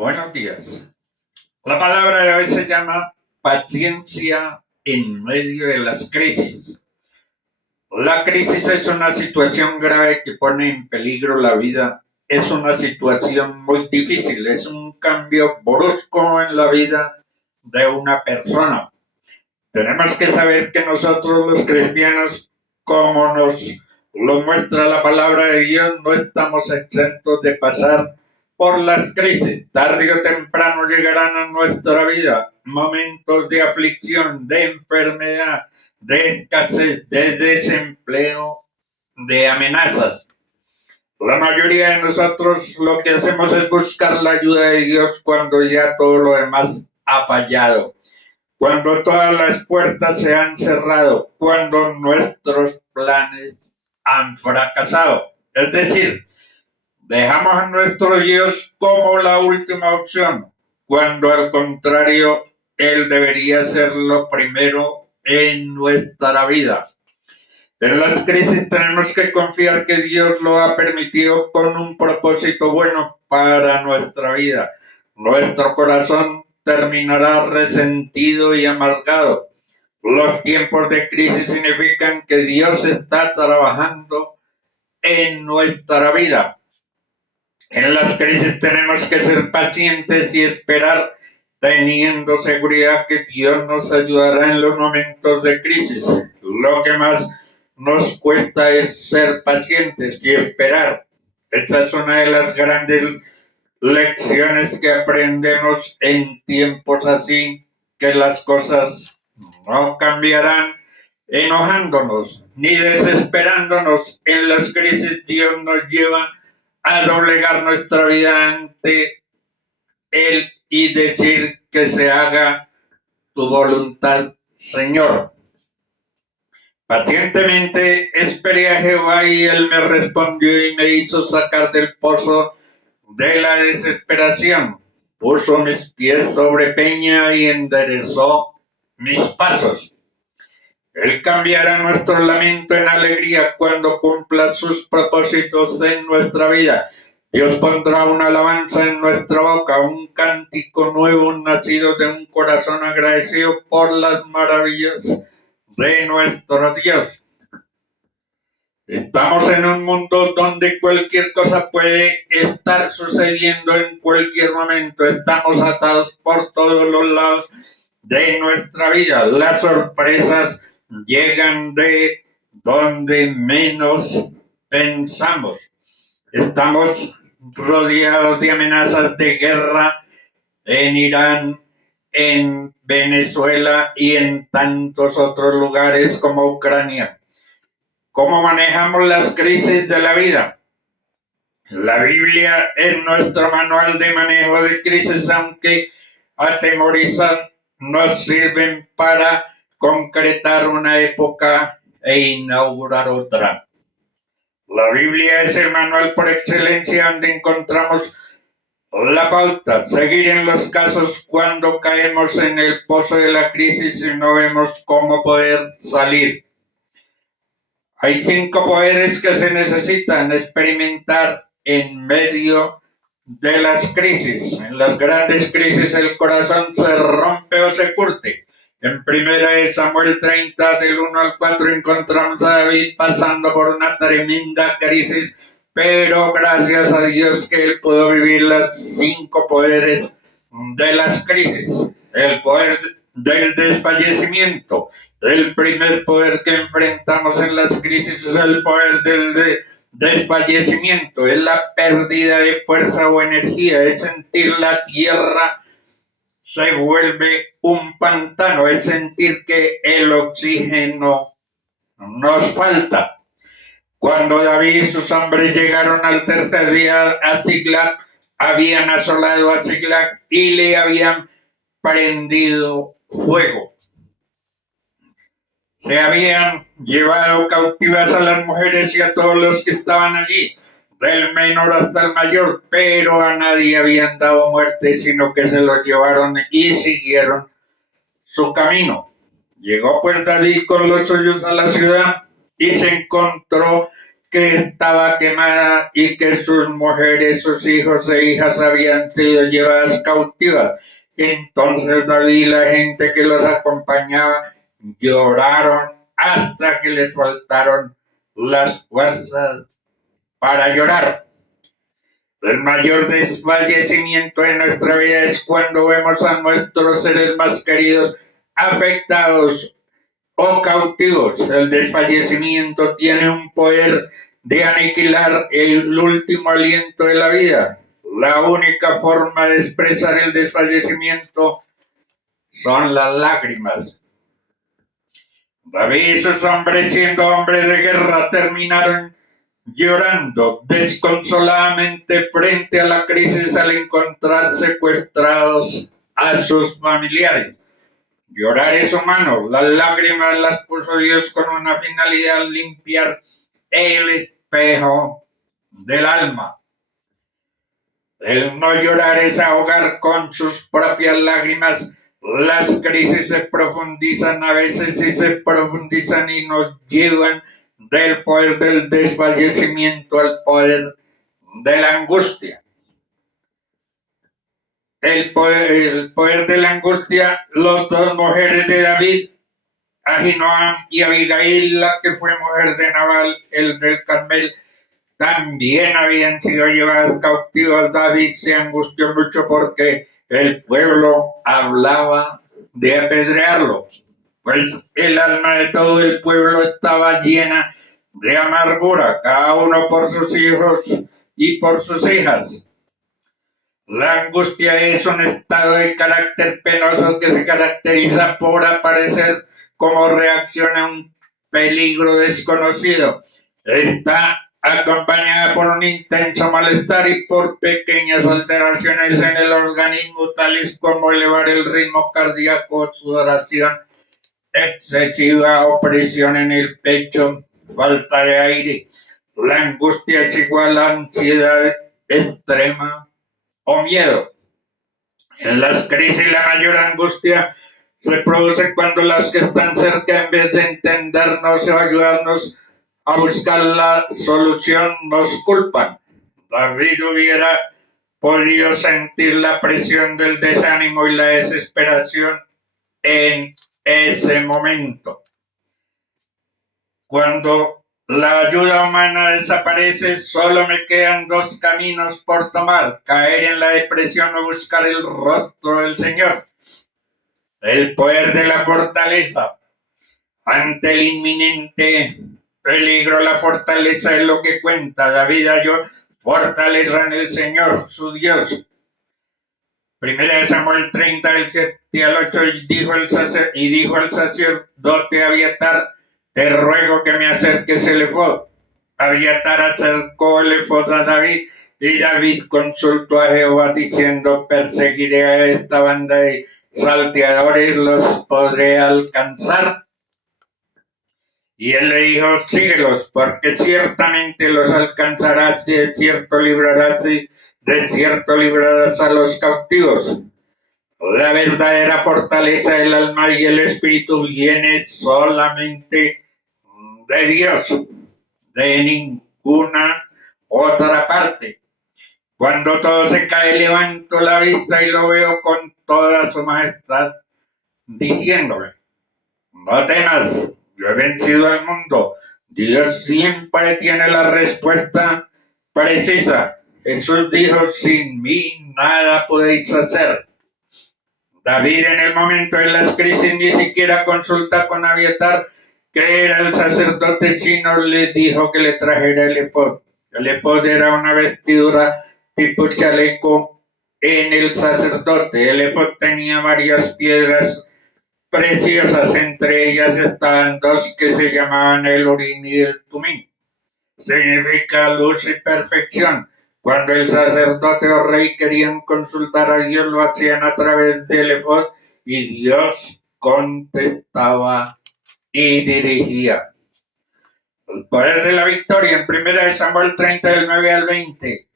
Buenos días. La palabra de hoy se llama paciencia en medio de las crisis. La crisis es una situación grave que pone en peligro la vida. Es una situación muy difícil, es un cambio brusco en la vida de una persona. Tenemos que saber que nosotros los cristianos, como nos lo muestra la palabra de Dios, no estamos exentos de pasar por las crisis. Tarde o temprano llegarán a nuestra vida momentos de aflicción, de enfermedad, de escasez, de desempleo, de amenazas. La mayoría de nosotros lo que hacemos es buscar la ayuda de Dios cuando ya todo lo demás ha fallado, cuando todas las puertas se han cerrado, cuando nuestros planes han fracasado. Es decir, dejamos a nuestro Dios como la última opción, cuando al contrario, Él debería ser lo primero en nuestra vida. En las crisis tenemos que confiar que Dios lo ha permitido con un propósito bueno para nuestra vida. Nuestro corazón terminará resentido y amargado. Los tiempos de crisis significan que Dios está trabajando en nuestra vida. En las crisis tenemos que ser pacientes y esperar, teniendo seguridad que Dios nos ayudará en los momentos de crisis. Lo que más nos cuesta es ser pacientes y esperar. Esta es una de las grandes lecciones que aprendemos en tiempos así, que las cosas no cambiarán enojándonos ni desesperándonos. En las crisis Dios nos lleva a doblegar nuestra vida ante Él y decir que se haga tu voluntad, Señor. Pacientemente esperé a Jehová y Él me respondió y me hizo sacar del pozo de la desesperación. Puso mis pies sobre peña y enderezó mis pasos. Él cambiará nuestro lamento en alegría cuando cumpla sus propósitos en nuestra vida. Dios pondrá una alabanza en nuestra boca, un cántico nuevo nacido de un corazón agradecido por las maravillas de nuestro Dios. Estamos en un mundo donde cualquier cosa puede estar sucediendo en cualquier momento. Estamos atados por todos los lados de nuestra vida. Las sorpresas llegan de donde menos pensamos. Estamos rodeados de amenazas de guerra en Irán, en Venezuela y en tantos otros lugares como Ucrania. ¿Cómo manejamos las crisis de la vida? La Biblia es nuestro manual de manejo de crisis, aunque atemorizan, nos sirven para concretar una época e inaugurar otra. La Biblia es el manual por excelencia donde encontramos la pauta, seguir en los casos cuando caemos en el pozo de la crisis y no vemos cómo poder salir. Hay 5 poderes que se necesitan experimentar en medio de las crisis. En las grandes crisis el corazón se rompe o se curte. En 1 Samuel 30, del 1 al 4, encontramos a David pasando por una tremenda crisis, pero gracias a Dios que él pudo vivir los 5 poderes de las crisis. El poder del desfallecimiento. El primer poder que enfrentamos en las crisis es el poder del desfallecimiento, es la pérdida de fuerza o energía, es sentir la tierra se vuelve un pantano, es sentir que el oxígeno nos falta. Cuando David y sus hombres llegaron al tercer día a Ziklag, habían asolado a Ziklag y le habían prendido fuego. Se habían llevado cautivas a las mujeres y a todos los que estaban allí, del menor hasta el mayor, pero a nadie habían dado muerte, sino que se los llevaron y siguieron su camino. Llegó pues David con los suyos a la ciudad y se encontró que estaba quemada y que sus mujeres, sus hijos e hijas habían sido llevadas cautivas. Entonces David y la gente que los acompañaba lloraron hasta que les faltaron las fuerzas para llorar. El mayor desfallecimiento de nuestra vida es cuando vemos a nuestros seres más queridos afectados o cautivos. El desfallecimiento tiene un poder de aniquilar el último aliento de la vida. La única forma de expresar el desfallecimiento son las lágrimas. David y sus hombres, siendo hombres de guerra, terminaron llorando desconsoladamente frente a la crisis al encontrar secuestrados a sus familiares. Llorar es humano, las lágrimas las puso Dios con una finalidad: limpiar el espejo del alma. El no llorar es ahogar con sus propias lágrimas. Las crisis se profundizan a veces y se profundizan y nos llevan del poder del desfallecimiento al poder de la angustia. El poder de la angustia, las dos mujeres de David, Ahinoam y Abigail, la que fue mujer de Nabal, el del Carmel, también habían sido llevadas cautivas. David se angustió mucho porque el pueblo hablaba de apedrearlo, pues el alma de todo el pueblo estaba llena de amargura, cada uno por sus hijos y por sus hijas. La angustia es un estado de carácter penoso que se caracteriza por aparecer como reacción a un peligro desconocido. Está acompañada por un intenso malestar y por pequeñas alteraciones en el organismo, tales como elevar el ritmo cardíaco, sudoración excesiva, opresión en el pecho, falta de aire. La angustia es igual a ansiedad extrema o miedo. En las crisis la mayor angustia se produce cuando las que están cerca, en vez de entendernos o ayudarnos a buscar la solución, nos culpan. David hubiera podido sentir la presión del desánimo y la desesperación en ese momento. Cuando la ayuda humana desaparece, solo me quedan dos caminos por tomar: caer en la depresión o buscar el rostro del Señor. El poder de la fortaleza. Ante el inminente peligro, la fortaleza es lo que cuenta. David halló fortaleza en el Señor, su Dios. Primera de Samuel 30, del 7 al 8, y dijo el sacerdote Abiatar: te ruego que me acerques el efod. Abiatar acercó el efod a David, y David consultó a Jehová diciendo: perseguiré a esta banda de salteadores, ¿los podré alcanzar? Y él le dijo: síguelos, porque ciertamente los alcanzarás, y de cierto librarás a los cautivos. La verdadera fortaleza del alma y el espíritu viene solamente de Dios, de ninguna otra parte. Cuando todo se cae, levanto la vista y lo veo con toda su majestad, diciéndome: no temas, yo he vencido al mundo. Dios siempre tiene la respuesta precisa. Jesús dijo: sin mí nada podéis hacer. David, en el momento de las crisis, ni siquiera consulta con Abiatar, que era el sacerdote, sino le dijo que le trajera el efod. El efod era una vestidura tipo chaleco en el sacerdote. El efod tenía varias piedras preciosas, entre ellas estaban dos que se llamaban el Urim y el Tumim. Significa luz y perfección. Cuando el sacerdote o rey querían consultar a Dios, lo hacían a través del efod, y Dios contestaba y dirigía. El poder de la victoria. En primera de Samuel 30, del 9 al 20.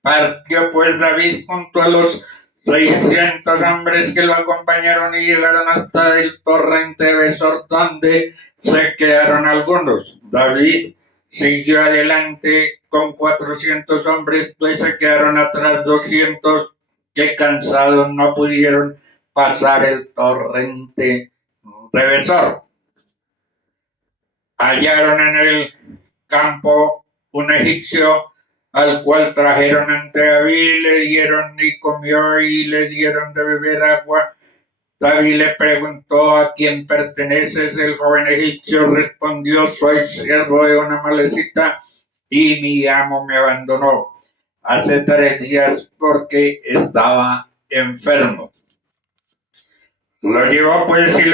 Partió pues David junto a los 600 hombres que lo acompañaron y llegaron hasta el torrente de Besor, donde se quedaron algunos. David siguió adelante con 400 hombres, pues se quedaron atrás 200 que cansados no pudieron pasar el torrente reversor. Hallaron en el campo un egipcio al cual trajeron ante David, le dieron y comió y le dieron de beber agua. David le preguntó: ¿a quién perteneces? El joven egipcio respondió: soy siervo de una amalecita y mi amo me abandonó hace 3 días porque estaba enfermo. Lo llevó pues y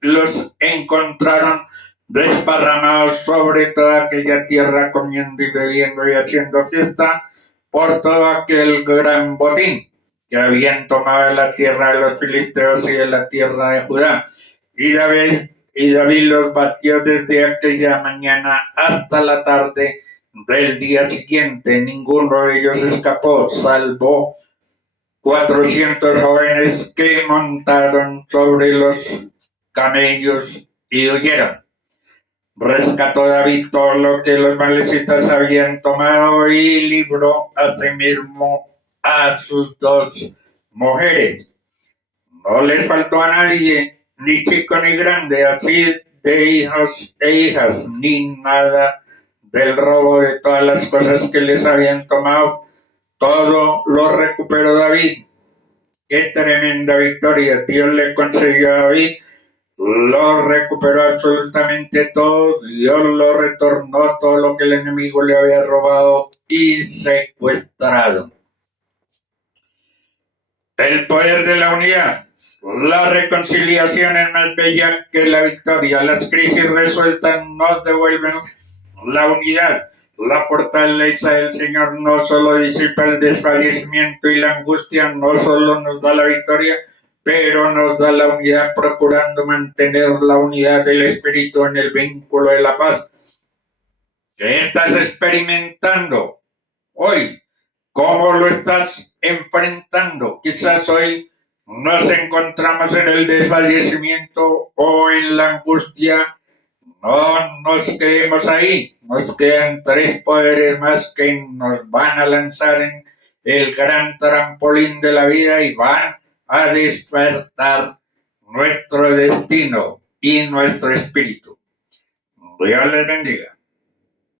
los encontraron desparramados sobre toda aquella tierra, comiendo y bebiendo y haciendo fiesta por todo aquel gran botín que habían tomado de la tierra de los filisteos y de la tierra de Judá. Y David los batió desde aquella mañana hasta la tarde del día siguiente. Ninguno de ellos escapó, salvo 400 jóvenes que montaron sobre los camellos y huyeron. Rescató David todo lo que los amalecitas habían tomado y libró asimismo a sus 2 mujeres. No les faltó a nadie, ni chico ni grande, así de hijos e hijas, ni nada del robo de todas las cosas que les habían tomado. Todo lo recuperó David. ¡Qué tremenda victoria! Dios le concedió a David. Lo recuperó absolutamente todo. Dios lo retornó todo lo que el enemigo le había robado y secuestrado. El poder de la unidad. La reconciliación es más bella que la victoria. Las crisis resueltas nos devuelven la unidad. La fortaleza del Señor no solo disipa el desfallecimiento y la angustia, no solo nos da la victoria, pero nos da la unidad, procurando mantener la unidad del Espíritu en el vínculo de la paz. ¿Qué estás experimentando hoy? ¿Cómo lo estás enfrentando? Quizás hoy nos encontramos en el desfallecimiento o en la angustia. No nos quedemos ahí. Nos quedan 3 poderes más que nos van a lanzar en el gran trampolín de la vida y van a despertar nuestro destino y nuestro espíritu. Dios les bendiga.